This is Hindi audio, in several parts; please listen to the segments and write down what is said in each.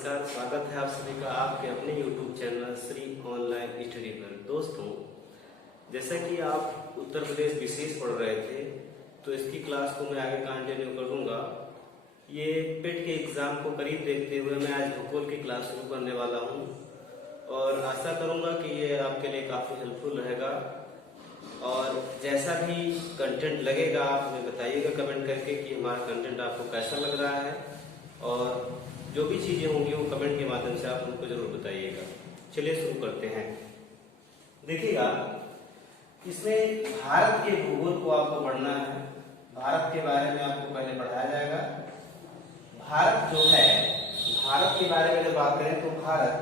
नमस्कार, स्वागत है आप सभी का आपके अपने YouTube channel Shri online study पर। दोस्तों, जैसा कि आप उत्तर प्रदेश विशेष पढ़ रहे थे, तो इसकी क्लास को मैं आगे कंटिन्यू करूंगा। ये पेट के एग्जाम को करीब देखते हुए मैं आज भूगोल की क्लास शुरू करने वाला हूं और आशा करूंगा कि ये आपके लिए काफ़ी हेल्पफुल रहेगा। और जैसा भी कंटेंट लगेगा आप हमें बताइएगा कमेंट करके कि हमारा कंटेंट आपको कैसा लग रहा है, और जो भी चीजें होंगी वो कमेंट के माध्यम से आप हमको जरूर बताइएगा। चलिए शुरू करते हैं। देखिएगा, इसमें भारत के भूगोल को आपको पढ़ना है। भारत के बारे में आपको पहले पढ़ाया जाएगा। भारत जो है, भारत के बारे में जब बात करें तो भारत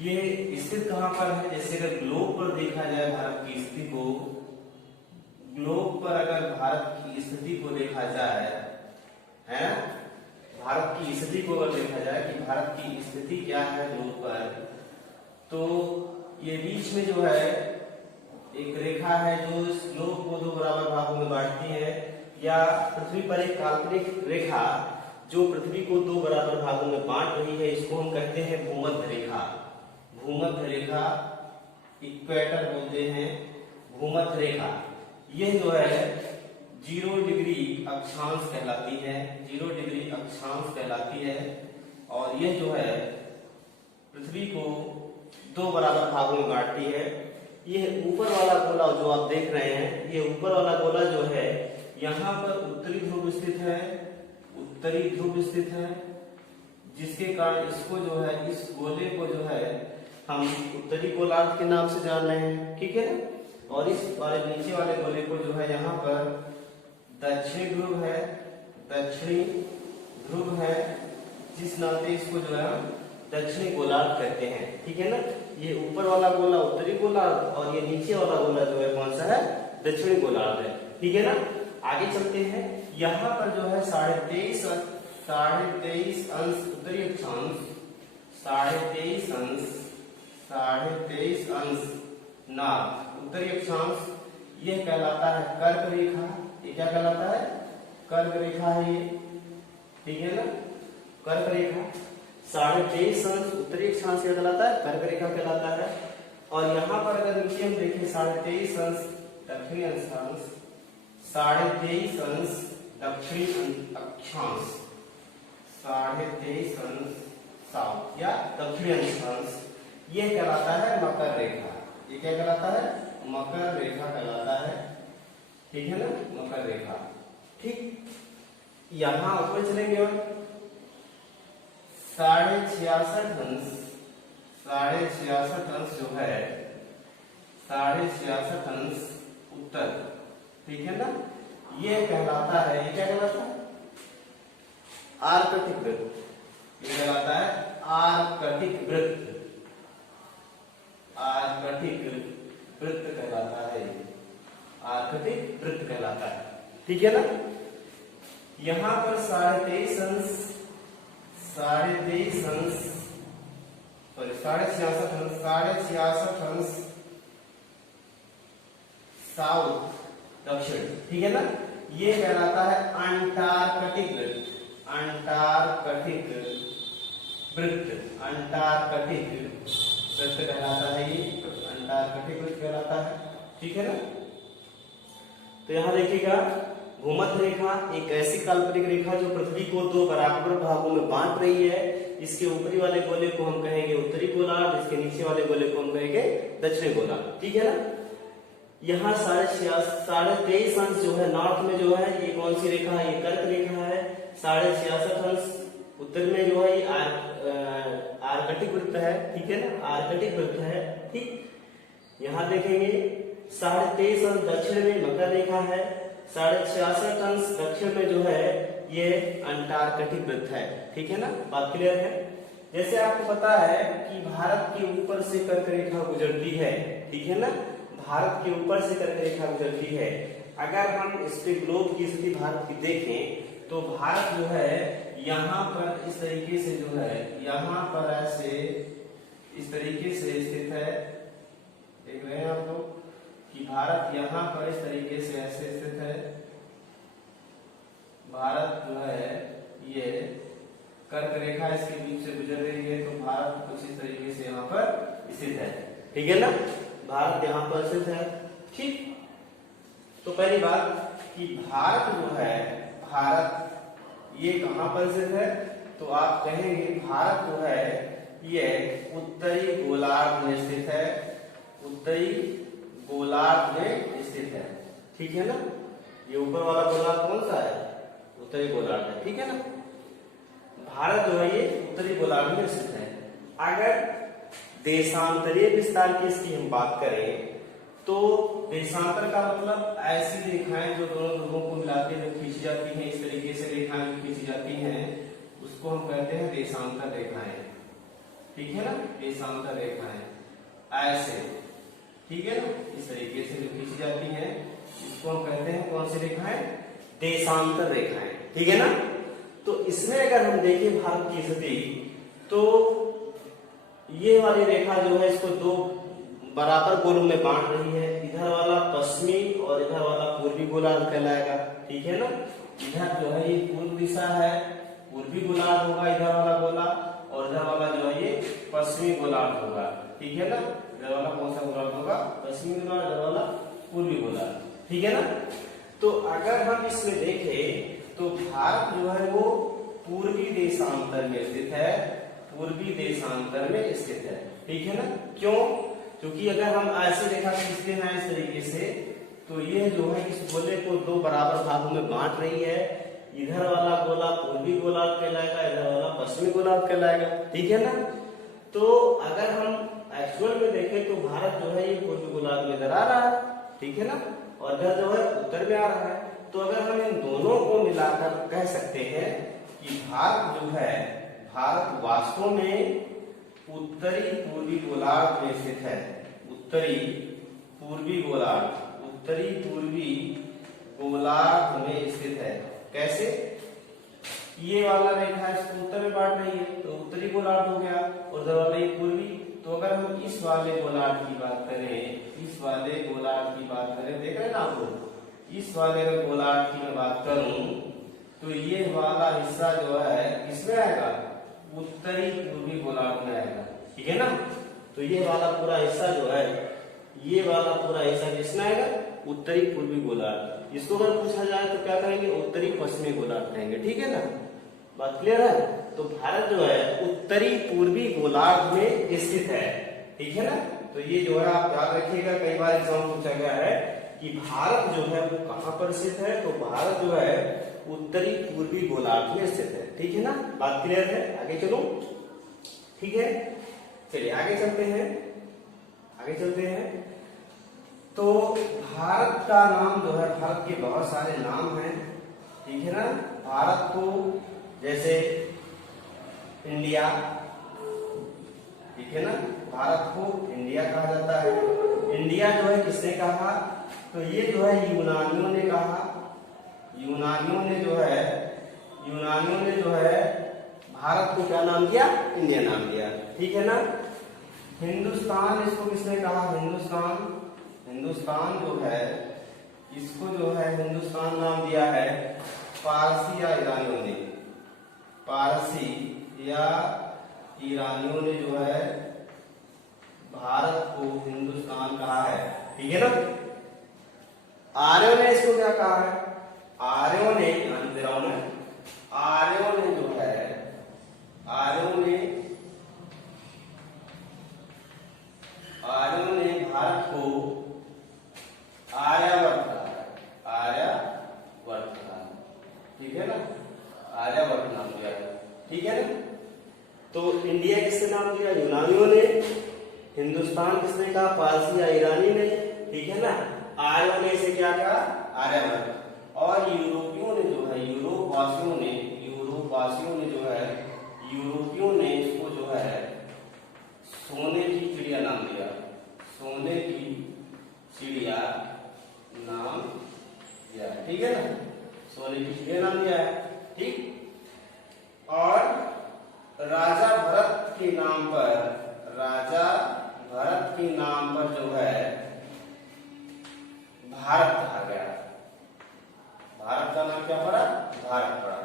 ये स्थित कहाँ पर है। जैसे अगर ग्लोब पर देखा जाए भारत की स्थिति को, ग्लोब पर अगर भारत की स्थिति को देखा जाए, है भारत की स्थिति को अगर देखा जाए कि भारत की स्थिति क्या है ग्लोब पर, तो ये बीच में जो है एक रेखा है जो इस ग्लोब को दो बराबर भागों में बांटती है, या पृथ्वी पर एक काल्पनिक रेखा जो पृथ्वी को दो बराबर भागों में बांट रही है, इसको हम कहते हैं भूमध्य रेखा। भूमध्य रेखा, इक्वेटर बोलते हैं भूमध्य रेखा। यह जो है 0 डिग्री अक्षांश कहलाती है, 0 डिग्री अक्षांश कहलाती है। और यह जो है पृथ्वी को दो बराबर भागों में बांटती है। यह ऊपर वाला गोला जो आप देख रहे हैं, ये ऊपर वाला गोला जो है यहाँ पर उत्तरी ध्रुव स्थित है, उत्तरी ध्रुव स्थित है, जिसके कारण इसको जो है, इस गोले को जो है हम उत्तरी गोलार्ध के नाम से जान रहे हैं, ठीक है। और इस वाले नीचे वाले गोले को जो है यहाँ पर दक्षिणी ध्रुव है, दक्षिणी ध्रुव है, जिस नाते इसको जो है दक्षिणी गोलार्ध कहते हैं, ठीक है ना। ये ऊपर वाला गोला उत्तरी गोलार्ध और ये नीचे वाला गोला जो है कौन सा है, दक्षिणी गोलार्ध है, ठीक है ना। आगे चलते हैं। यहाँ पर जो है 23.5 अंश उत्तरी अक्षांश, 23.5 अंश नार्थ उत्तरी अक्षांश, यह कहलाता है कर्क रेखा। ये क्या कहलाता है, कर्क रेखा है ये, ठीक है ना, कर्क रेखा। 23.5 अंश उत्तरी अक्षांश क्या कहलाता है, कर्क रेखा कहलाता है। और यहाँ पर अगर नीचे हम देखें 23.5 अंश दक्षिणी अक्षांश, 23.5 अंश दक्षिणी अक्षांश, 23.5 अंश साउथ या दक्षिणी अक्षांश, यह कहलाता है मकर रेखा। ये क्या कहलाता है, मकर रेखा कहलाता है, ठीक है ना, मकर रेखा। ठीक, यहां ऊपर चलेंगे और 66.5 अंश, 66.5 अंश जो है, 66.5 अंश उत्तर, ठीक है ना, ये कहलाता है, ये क्या कहलाता है, आर्कटिक वृत्त। ये कहलाता है आर्कटिक वृत्त, आर्कटिक वृत्त कहलाता है, आर्कटिक वृत्त कहलाता है, ठीक है ना। यहां पर 23.5 अंश, 23.5 अंश सॉरी 66 अंश साउथ दक्षिण, ठीक है ना, ये कहलाता है अंटार्कटिक वृत्त, अंटार्कटिक वृत्त, अंटार्कटिक वृत्त कहलाता है, ये अंटार्कटिक वृत्त कहलाता है, ठीक है ना। तो यहां देखिएगा, भूमध्य रेखा एक ऐसी काल्पनिक रेखा जो पृथ्वी को दो बराबर भागों में बांट रही है। इसके ऊपरी वाले गोले को हम कहेंगे उत्तरी गोलार्ध, इसके नीचे वाले गोले को हम कहेंगे दक्षिणी गोलार्ध, ठीक है ना। यहाँ 23.5 अंश जो है नॉर्थ में जो है, ये कौन सी रेखा है, ये कर्क रेखा है। 66.5 अंश उत्तर में जो है ये आर्कटिक वृत्त है, ठीक है ना, आर्कटिक वृत्त है, ठीक। यहाँ देखेंगे 23.5 अंश दक्षिण में मकर रेखा है, 66.5 अंश दक्षिण में जो है ये अंटार्कटिक वृत्त है, ठीक है ना, बात क्लियर है। जैसे आपको पता है कि भारत के ऊपर से कर्क रेखा गुजरती है, ठीक है ना, भारत के ऊपर से कर्क रेखा गुजरती है। अगर हम इस पे ग्लोब की स्थिति भारत की देखें तो भारत जो है यहाँ पर इस तरीके से जो है, यहाँ पर ऐसे इस तरीके से स्थित है, देख रहे हैं आप लोग कि भारत यहाँ पर इस तरीके से ऐसे स्थित है। भारत जो है ये कर्क रेखा इसके बीच से गुजर रही है, तो भारत कुछ इस तरीके से यहाँ पर स्थित है। ठीक है ना, भारत यहाँ पर स्थित है। ठीक, तो पहली बात कि भारत जो है, भारत ये कहाँ पर स्थित है, तो आप कहेंगे भारत जो है ये उत्तरी गोलार्ध में स्थित है, उत्तरी गोलार्ध में स्थित है। ठीक है ना, ये ऊपर वाला गोलार्ध कौन सा है, उत्तरी गोलार्ध है। ठीक है ना, भारत जो है ये उत्तरी गोलार्ध में स्थित है। अगर देशांतरीय विस्तार की इसकी हम बात करें तो देशांतर का मतलब ऐसी रेखाएं जो दोनों ध्रुवों को मिलाते हुए खींची जाती हैं, इस तरीके से रेखाएं जो खींची जाती हैं उसको हम कहते हैं देशांतर रेखाएं। ठीक है ना, देशांतर रेखाएं ऐसे, ठीक है ना, इस तरीके से जो खींची जाती हैं इसको हम कहते हैं कौन सी रेखाएं, देशांतर रेखाएं। ठीक है ना, तो इसमें अगर हम देखें भारत की स्थिति तो ये वाली रेखा जो है इसको दो बराबर गोलों में बांट रही है, इधर वाला पश्चिमी और इधर वाला पूर्वी गोलार्ध कहलाएगा। ठीक है ना, इधर जो है ये पूर्व दिशा है, पूर्वी गोलार्ध होगा इधर वाला गोला, और इधर वाला जो है ये पश्चिमी गोलार्ध होगा। ठीक है ना, इधर वाला कौन सा गोलार्ध होगा, पश्चिमी गोलार्ध, इधर वाला पूर्वी गोलार्ध। ठीक है ना, तो अगर हम इसमें देखें तो भारत जो है वो पूर्वी देशांतर में स्थित है, पूर्वी देशांतर में स्थित है। ठीक है ना, क्यों, क्योंकि अगर हम ऐसी रेखा खींचते हैं इस तरीके से तो ये जो है इस गोले को दो बराबर भागों में बांट रही है, इधर वाला गोला पूर्वी गोलार्ध कहलाएगा, इधर वाला पश्चिमी गोलार्ध कहलाएगा। ठीक है ना, तो अगर हम एक्चुअल में देखें तो भारत जो है ये पूर्वी गोलार्ध में इधर आ रहा है। ठीक है ना, और इधर जो है उत्तर में आ रहा है। तो अगर हम इन दोनों को मिलाकर कह सकते हैं कि भारत जो है, भारत वास्तव में उत्तरी पूर्वी गोलार्ध में स्थित है, उत्तरी पूर्वी गोलार्ध, उत्तरी पूर्वी गोलार्ध में स्थित है। कैसे, ये वाला रेखा इसको उत्तर में बांट रही है तो उत्तरी गोलार्ध हो गया, और इधर वाला ये पूर्वी। तो अगर हम इस वाले गोलार्ध की बात करें, इस वाले गोलार्ध की बात करें, देख रहे हैं ना आप लोग, इस वाले गोलार्ध की मैं बात करूं तो ये वाला हिस्सा जो है किसमें आएगा, उत्तरी पूर्वी गोलार्ध में आएगा। ठीक है ना, तो ये वाला पूरा हिस्सा जो है, ये वाला पूरा हिस्सा किसमें आएगा, उत्तरी पूर्वी गोलार्ध। इसको अगर पूछा जाए तो क्या कहेंगे, उत्तरी पश्चिमी गोलार्ध कहेंगे। ठीक है ना, बात क्लियर है। तो भारत जो है उत्तरी पूर्वी गोलार्ध में स्थित है। ठीक है ना, तो ये जो है आप याद रखिएगा, कई बार एग्जाम पूछा गया है कि भारत जो है वो कहां पर स्थित है, तो भारत जो है उत्तरी पूर्वी गोलार्ध में स्थित है। ठीक है ना, बात क्लियर है, आगे चलो। ठीक है, चलिए आगे चलते हैं, आगे चलते हैं। तो भारत का नाम जो है, भारत के बहुत सारे नाम हैं। ठीक है ना, भारत को जैसे इंडिया, ठीक है ना, भारत को इंडिया कहा जाता है। इंडिया जो है किसने कहा, तो ये जो है यूनानियों ने कहा, यूनानियों ने जो है भारत को क्या नाम दिया, इंडिया नाम दिया। ठीक है ना, हिंदुस्तान इसको किसने कहा, हिंदुस्तान, हिंदुस्तान जो है इसको जो है हिंदुस्तान नाम दिया है पारसी या ईरानियों ने, पारसी या ईरानियों ने जो है भारत को हिंदुस्तान कहा है। ठीक है ना, आर्यों ने इसको क्या कहा है, आर्यों ने, ध्यान दे रहा हूं मैं, आर्यों ने जो है, आर्यों ने भारत को आर्यावर्त कहा, आर्यावर्त कहा। ठीक है ना, आर्यावर्त नाम दिया है। ठीक है ना, तो इंडिया किसने नाम दिया, यूनानियों ने, हिंदुस्तान किसने कहा, पारसी या ईरानी ने। ठीक है ना, आर्यों ने इसे क्या कहा, आर्यावर्त। और यूरोपियों ने जो है, यूरोपवासियों ने जो है, यूरोपियों ने इसको जो है सोने की चिड़िया नाम दिया, सोने की चिड़िया नाम दिया। ठीक है ना, सोने की चिड़िया नाम दिया है। ठीक, और राजा भरत के नाम पर, राजा भरत के नाम पर जो है भारत कहा गया, भारत का नाम क्या पड़ा, भारत पड़ा।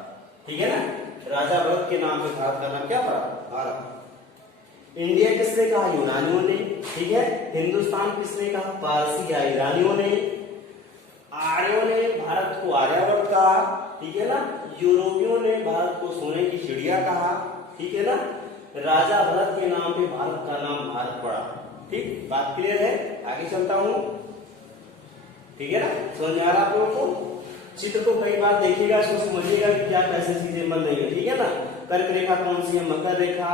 ठीक है ना, राजा भरत के नाम पे भारत का नाम क्या पड़ा? भारत। इंडिया किसने कहा? यूनानियों ने। ठीक है। हिंदुस्तान किसने कहा? पारसी या ईरानियों ने। आर्यों ने भारत को आर्यावर्त कहा। ठीक है ना। यूरोपियों ने भारत को सोने की चिड़िया कहा। ठीक है ना। राजा भरत के नाम पे भारत का नाम भारत पड़ा। ठीक, बात क्लियर है? आगे चलता हूं। ठीक है ना, समझ में आ रहा आप लोगों को? चित्र को कई बार देखिएगा, इसको समझिएगा कि क्या कैसे चीजें बन रही है। ठीक है ना। कर्क रेखा कौन सी है? मकर रेखा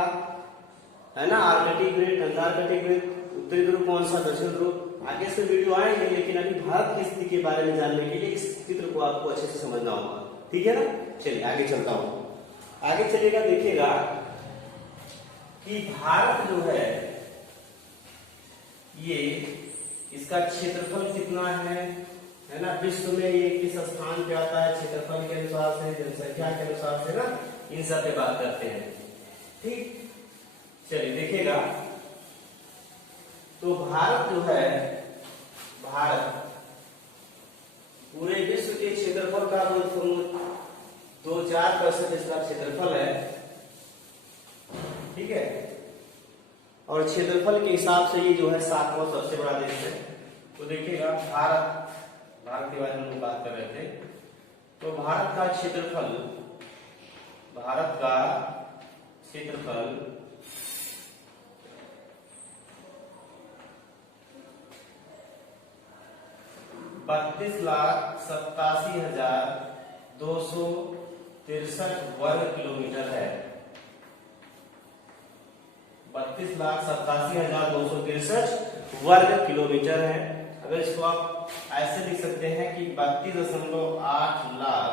है ना। आर्कटिक वृत्त, अंटार्कटिक वृत्त, उत्तरी ध्रुव कौन सा, दक्षिण ध्रुव। आगे से वीडियो आएंगे, लेकिन अभी भारत की स्थिति के बारे में जानने के लिए इस चित्र को आपको अच्छे से समझना होगा। ठीक है ना। चलिए आगे चलता हूं। आगे चलेगा, देखिएगा कि भारत जो है ये इसका क्षेत्रफल कितना है ना। विश्व में ये किस स्थान पे आता है क्षेत्रफल के अनुसार से, जनसंख्या के अनुसार से ना, इन सब पे बात करते हैं। ठीक, चलिए देखिएगा। तो भारत जो है, भारत पूरे विश्व के क्षेत्रफल का 2-4% इसका क्षेत्रफल है। ठीक है। और क्षेत्रफल के हिसाब से ये जो है 7वां सबसे बड़ा देश है। तो देखिएगा, भारत के बारे में हम लोग बात कर रहे थे। तो भारत का क्षेत्रफल 32,87,263 वर्ग किलोमीटर है। 32,87,263 वर्ग किलोमीटर है। अगर इसको आप ऐसे लिख सकते हैं कि 32.8 लाख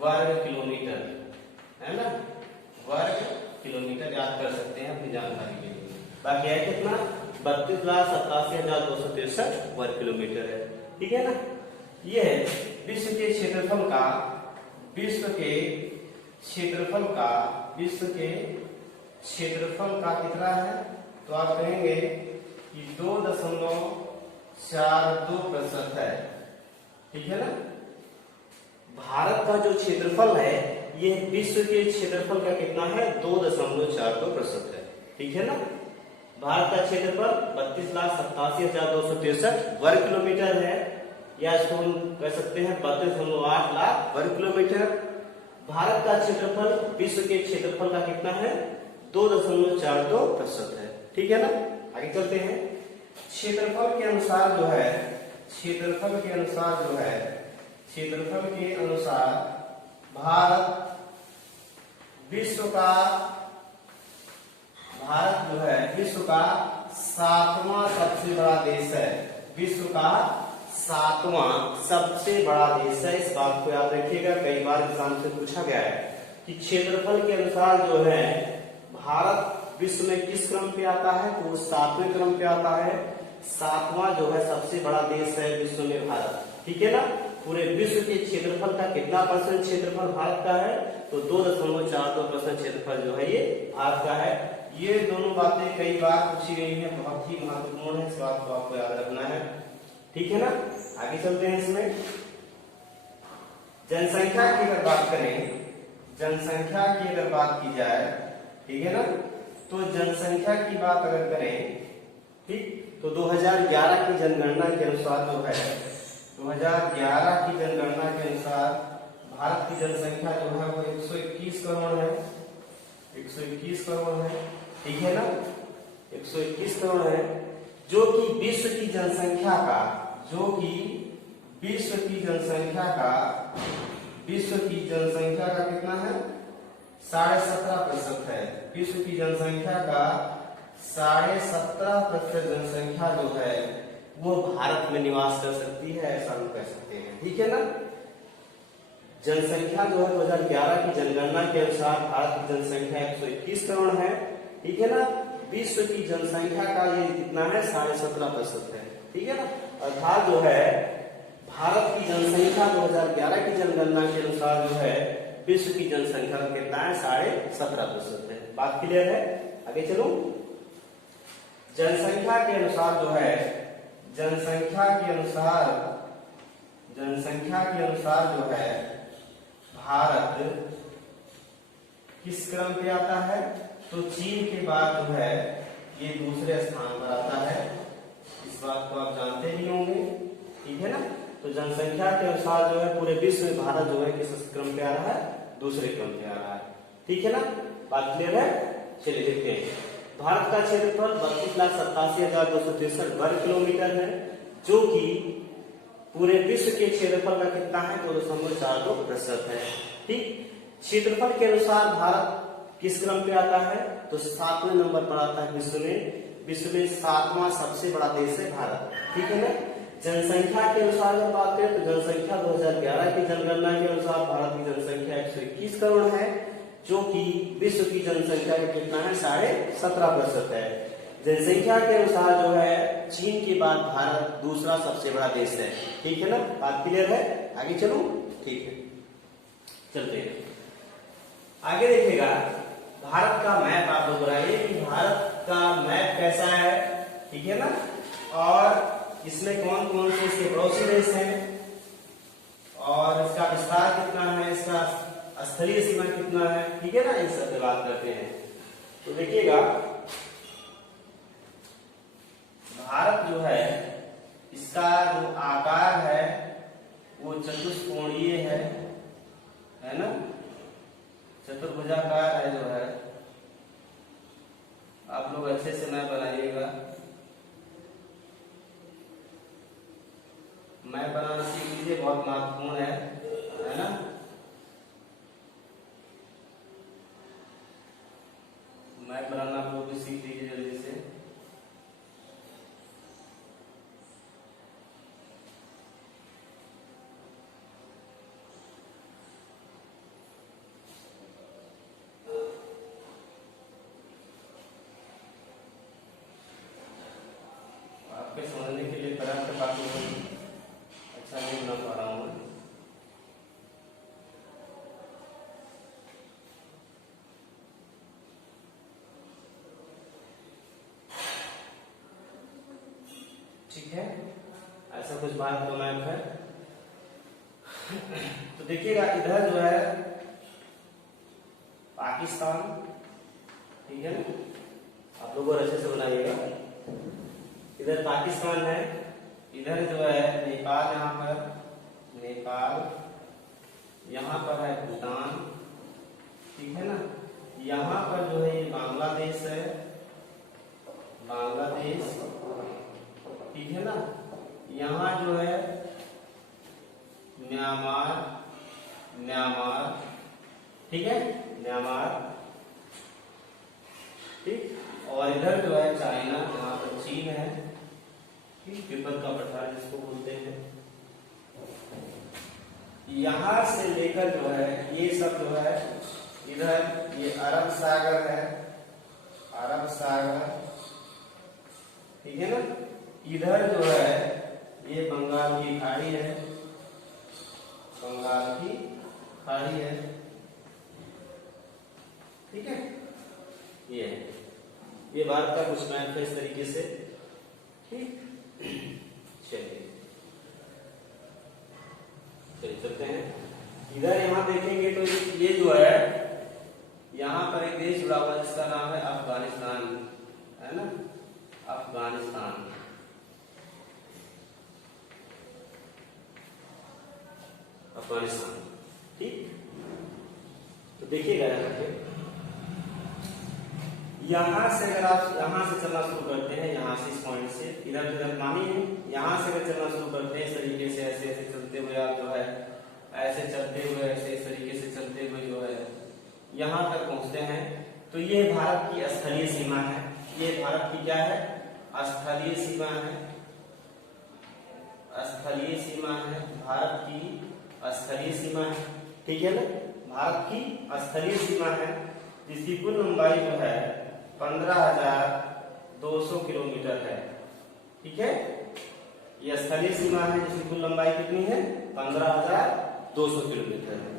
वर्ग किलोमीटर है ना, वर्ग किलोमीटर याद कर सकते हैं अपनी जानकारी के लिए। बाकी है कितना? 32,87,263 वर्ग किलोमीटर है। ठीक है ना। यह विश्व के क्षेत्रफल का कितना है? तो आप कहेंगे कि 2.42% है। ठीक है ना। भारत का जो क्षेत्रफल है यह विश्व के क्षेत्रफल का कितना है? 2.42% है। ठीक है ना। भारत का क्षेत्रफल 32,87,263 वर्ग किलोमीटर है, या इसको हम कह सकते हैं 32.8 लाख वर्ग किलोमीटर। भारत का क्षेत्रफल विश्व के क्षेत्रफल का कितना है? 2.42% है। ठीक है ना। आगे चलते हैं। क्षेत्रफल के अनुसार भारत विश्व का 7वां सबसे बड़ा देश है। विश्व का 7वां सबसे बड़ा देश है। इस बात को याद रखिएगा, कई बार एग्जाम से पूछा गया है कि क्षेत्रफल के अनुसार जो है भारत विश्व में किस क्रम पे आता है? तो वो 7वें क्रम पे आता है। 7वां जो है सबसे बड़ा देश है विश्व में भारत। ठीक है ना। पूरे विश्व के क्षेत्रफल का कितना % क्षेत्रफल भारत का है? तो 2.42% क्षेत्रफल जो है ये भारत का है। ये दोनों बातें कई बार पूछी गई है, बहुत ही महत्वपूर्ण है, इस बात को आपको याद रखना है। ठीक है ना। आगे चलते हैं। इसमें जनसंख्या की अगर बात करें, जनसंख्या की अगर बात की जाए, ठीक है ना, तो जनसंख्या की बात अगर करें, ठीक, तो 2011 की जनगणना के अनुसार जो है, 2011 की जनगणना के अनुसार भारत की जनसंख्या जो है वो 121 करोड़ है। 121 करोड़ है। ठीक है ना। 121 करोड़ है, जो कि विश्व की जनसंख्या का कितना है? 17.5% है। विश्व की जनसंख्या का 17.5% जनसंख्या जो है वो भारत में निवास कर सकती है, ऐसा हम कह सकते हैं। ठीक है ना। जनसंख्या जो है 2011 की जनगणना के अनुसार भारत की जनसंख्या 121 करोड़ है। ठीक है ना। विश्व की जनसंख्या का ये कितना है? 17.5% है। ठीक है ना। अर्थात जो है भारत की जनसंख्या 2011 की जनगणना के अनुसार जो है विश्व की जनसंख्या का कितना है? 17.5% है। बात क्लियर है? आगे चलो। जनसंख्या के अनुसार जो है, जनसंख्या के अनुसार जो है भारत किस क्रम पे आता है? तो चीन के बाद जो है ये दूसरे स्थान पर आता है। इस बात को आप जानते ही होंगे, ठीक है ना। तो जनसंख्या के अनुसार जो है पूरे विश्व में भारत जो है किस क्रम पे आ रहा है? दूसरे क्रम पे आ रहा है, ठीक है ना। बात क्लियर है? चलिए देखते हैं। भारत का क्षेत्रफल 32,87,263 वर्ग किलोमीटर है, जो कि पूरे विश्व के क्षेत्रफल का कितना है? 2.42% है, ठीक। क्षेत्रफल के अनुसार भारत किस क्रम पे आता है? तो 7वें नंबर पर आता है विश्व में। विश्व में 7वां सबसे बड़ा देश है भारत, ठीक है ना। जनसंख्या के अनुसार जब बात करें तो जनसंख्या 2011 की जनगणना के अनुसार भारत की जनसंख्या 121 करोड़ है, जो कि विश्व की जनसंख्या का कितना है? 17.5% है। जनसंख्या के अनुसार जो है चीन के बाद भारत दूसरा सबसे बड़ा देश है, ठीक है ना। बात क्लियर है? आगे चलो, ठीक है, चलते हैं आगे। देखिएगा भारत का मैप आप लोग बनाइए कि भारत का मैप कैसा है, ठीक है ना, और इसमें कौन कौन से इसके पड़ोसी देश हैं और इसका विस्तार कितना है, इसका स्थलीय सीमा कितना है, ठीक है ना। इस सब पे बात करते हैं। तो देखिएगा भारत जो है इसका जो आकार है वो चतुष्कोणीय है ना, चतुर्भुजाकार है जो है। आप लोग अच्छे से मैप बनाइएगा, मैप बनाना सीख लीजिए, बहुत महत्वपूर्ण है ना। मैप बनाना आप लोग भी सीख लीजिए जल्दी से। आपके समझने के लिए पर्याप्त काफी अच्छा नहीं बना पा रहा हूँ मैं। ठीक है, ऐसा कुछ बात का मैप है। तो देखिएगा इधर जो है पाकिस्तान, ठीक है ना, आप लोग और अच्छे से बनाइएगा। इधर पाकिस्तान है, इधर जो है नेपाल, यहाँ पर नेपाल, यहाँ पर है भूटान, ठीक है ना। यहाँ पर जो है ये बांग्लादेश है, बांग्लादेश, ठीक है ना। यहाँ जो है म्यांमार, म्यांमार, ठीक है, म्यांमार, ठीक। और इधर जो है चाइना, यहाँ पर चीन है, तिब्बत का पठार जिसको बोलते हैं। यहां से लेकर जो है ये सब जो है इधर ये अरब सागर है, अरब सागर, ठीक है ना। इधर जो है ये बंगाल की खाड़ी है, बंगाल की खाड़ी है, ठीक है। ये भारत का कुछ मैप है इस तरीके से, ठीक। चलिए चलते हैं इधर। यहाँ देखेंगे तो ये जो है यहाँ पर एक देश जुड़ा हुआ जिसका नाम है अफगानिस्तान, है ना, अफगानिस्तान, अफगानिस्तान, ठीक। तो देखिएगा यहाँ से अगर आप यहाँ से चलना शुरू करते हैं, यहाँ से इस पॉइंट से इधर उधर पानी है, यहाँ से अगर चलना शुरू करते हैं इस तरीके से, ऐसे ऐसे चलते हुए आप जो है ऐसे चलते हुए ऐसे इस तरीके से चलते हुए जो है यहाँ तक पहुंचते हैं, तो ये भारत की स्थलीय सीमा है। ये भारत की क्या है? स्थलीय सीमा है, स्थलीय सीमा है, भारत की स्थलीय सीमा है, ठीक है ना। भारत की स्थलीय सीमा है जिसकी कुल लंबाई जो है 15,200 किलोमीटर है, ठीक है। यह स्थलीय सीमा है जिसकी कुल लंबाई कितनी है? 15,200 किलोमीटर है,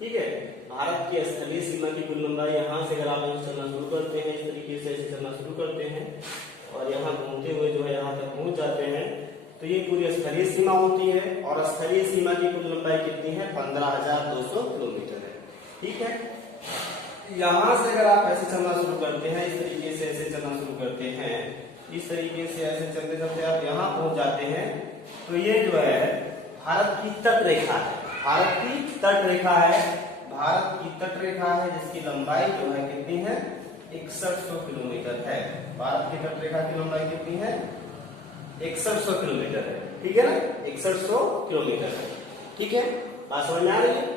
ठीक है। भारत की स्थलीय सीमा की कुल लंबाई, यहाँ से अगर आप चलना शुरू करते हैं इस तरीके से ऐसे चलना शुरू करते हैं और यहाँ घूमते हुए जो है यहाँ तक पहुंच जाते हैं, तो ये पूरी स्थलीय सीमा होती है। और स्थलीय सीमा की कुल लंबाई कितनी है? 15,200 किलोमीटर है, ठीक है। यहां से अगर आप ऐसे चलना शुरू करते हैं, इस तरीके से ऐसे चलना शुरू करते हैं, इस तरीके से ऐसे चलते चलते आप यहाँ पहुंच जाते हैं, तो ये जो है भारत की तट रेखा है। भारत की तट रेखा है, भारत की तट रेखा है जिसकी लंबाई जो है कितनी है, 6100 किलोमीटर है। भारत की तट रेखा की लंबाई कितनी है, 6100 किलोमीटर है। ठीक है ना, 6100 किलोमीटर है। ठीक है, बात समझ में आ रही है।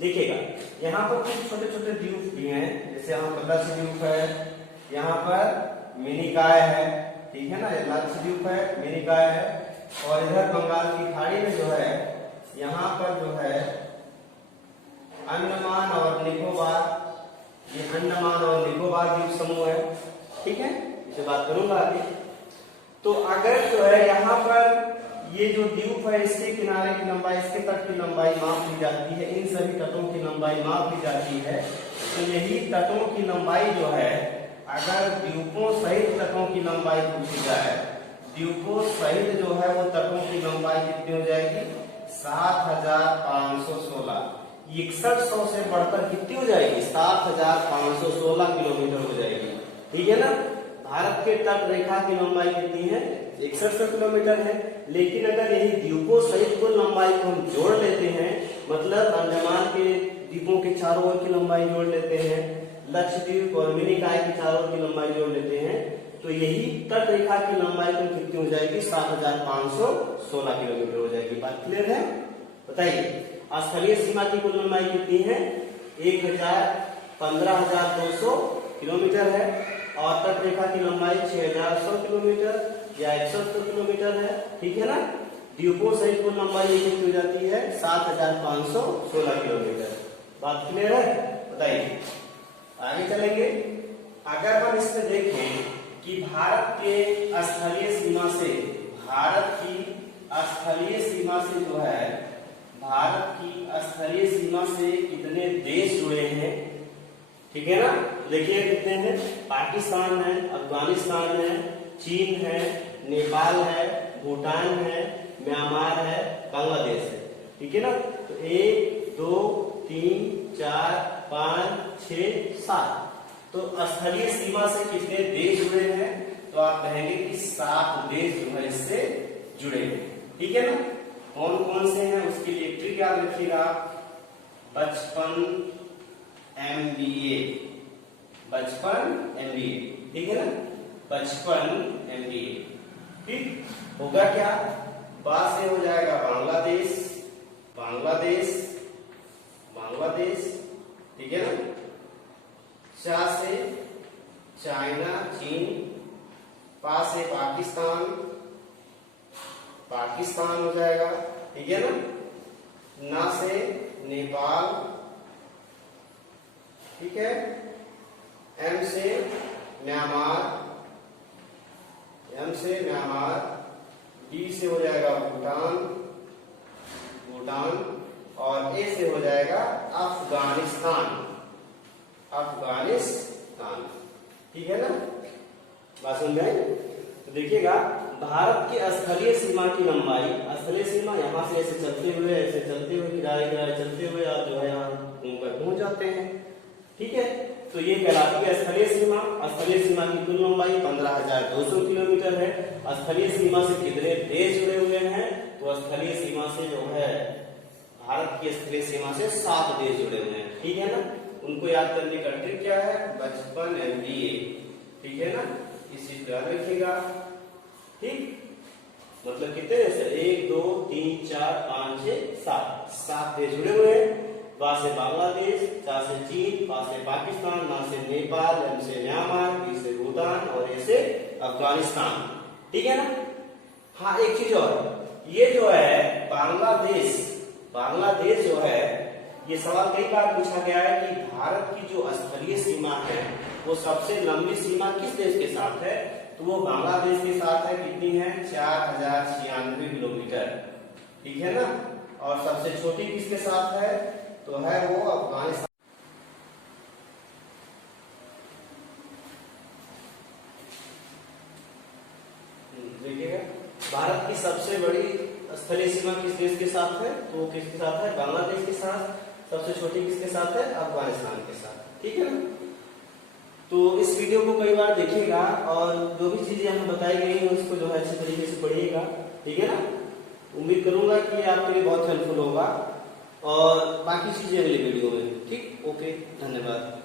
देखिएगा यहाँ पर कुछ छोटे छोटे द्वीप भी हैं, जैसे यहाँ पर लक्षद्वीप है, यहाँ पर मिनिकॉय है, ठीक है ना, लक्षद्वीप है, मिनिकॉय है, और इधर बंगाल की खाड़ी में जो है यहाँ पर जो है अंडमान और निकोबार, ये अंडमान और निकोबार द्वीप समूह है। ठीक है, इसे बात करूंगा आगे। तो अगर जो है यहाँ पर ये जो द्वीप है इसके किनारे की लंबाई, इसके तट की लंबाई माप ली जाती है, इन सभी तटों की लंबाई माप ली जाती है, तो यही तटों की लंबाई जो है, अगर द्वीपों सहित तटों की लंबाई पूछी जाए, द्वीपों सहित जो है वो तटों की लंबाई कितनी हो जाएगी, 7516। 6100 से बढ़कर कितनी हो जाएगी, 7516 किलोमीटर हो जाएगी। ठीक है ना। भारत के तट रेखा की लंबाई कितनी है, 6100 किलोमीटर है। लेकिन अगर यही द्वीपों सहित कुल लंबाई को हम जोड़ लेते हैं, मतलब अंडमान के द्वीपों के चारों ओर की लंबाई जोड़ लेते हैं, लक्षद्वीप और मिनिकॉय के चारों ओर की लंबाई जोड़ लेते हैं, तो यही तट रेखा की लंबाई कुल कितनी हो जाएगी, 7516 किलोमीटर हो जाएगी। बात क्लियर है, बताइए। स्थलीय सीमा की कुल लंबाई कितनी है, 15,200 किलोमीटर है, और तट रेखा की लंबाई 6100 किलोमीटर या 180 किलोमीटर है। ठीक है ना। द्वीपों सहित कुल लंबाई कितनी हो जाती है, 7516 किलोमीटर। बात क्लियर है, बताइए। आगे चलेंगे। अगर हम इसमें देखें कि भारत के स्थलीय सीमा से, भारत की स्थलीय सीमा से जो है, भारत की स्थलीय सीमा से कितने देश जुड़े हैं, ठीक है ना। देखिए कितने हैं, पाकिस्तान है, अफगानिस्तान है, चीन है, नेपाल है, भूटान है, म्यांमार है, बांग्लादेश है। ठीक है ना। तो 1 2 3 4 5 6 7, तो स्थलीय सीमा से कितने देश जुड़े हैं, तो आप कहेंगे कि 7 देश जो है इससे जुड़े हैं। ठीक है ना। कौन कौन से हैं उसके लिए ट्रिक याद रखिएगा, 55 MBA, 55 MBA। ठीक है ना, 55 MBA। ठीक होगा क्या, बा से हो जाएगा बांग्लादेश, बांग्लादेश, बांग्लादेश। ठीक है ना। चा से चाइना, चीन, पा से पाकिस्तान, पाकिस्तान हो जाएगा। ठीक है ना। ना से नेपाल, ठीक है। एम से म्यांमार, एम से म्यांमार, डी से हो जाएगा भूटान, भूटान, और ए से हो जाएगा अफगानिस्तान, अफगानिस्तान। ठीक है ना। बात समझ में आई। तो देखिएगा भारत की स्थलीय सीमा की लंबाई, स्थलीय सीमा यहाँ से ऐसे चलते हुए, ऐसे चलते हुए, किनारे किनारे चलते हुए आप जो है यहाँ पहुंच जाते हैं। ठीक है। तो ये कहलाती है स्थलीय सीमा। स्थलीय सीमा की कुल लंबाई 15,200 किलोमीटर है। स्थलीय सीमा से कितने देश जुड़े हुए हैं, तो स्थलीय सीमा से जो है, भारत की स्थलीय सीमा से 7 देश जुड़े हुए हैं। ठीक है ना। उनको याद करने का ट्रिक क्या है, 55 MBA। ठीक है ना, इस चीज को याद रखिएगा। ठीक, मतलब कितने देश है, 1 2 3 4 5 6 7 देश जुड़े हुए हैं। बा से बांग्लादेश, चा से चीन, पा से पाकिस्तान, ना से नेपाल, एम से म्यांमार, बी से भूटान, और ए से अफगानिस्तान। ठीक है ना। हाँ, एक चीज और, ये जो है बांग्लादेश, बांग्लादेश जो है, ये सवाल कई बार पूछा गया है कि भारत की जो स्थलीय सीमा है वो सबसे लंबी सीमा किस देश के साथ है, तो वो बांग्लादेश के साथ है। कितनी है, 4096 किलोमीटर। ठीक है ना। और सबसे छोटी किसके साथ है, तो है वो अफगानिस्तान। देखिएगा भारत की सबसे बड़ी स्थलीय सीमा किस देश के साथ है, तो किसके साथ है, बांग्लादेश के साथ। सबसे छोटी किसके साथ है, अफगानिस्तान के साथ। ठीक। तो इस वीडियो को कई बार देखिएगा और जो भी चीजें हमें बताई गई है उसको जो है अच्छे तरीके से पढ़िएगा, ठीक है ना। उम्मीद करूंगा कि आपके लिए बहुत हेल्पफुल होगा और बाकी चीजें अगली वीडियो में। ठीक, ओके, धन्यवाद।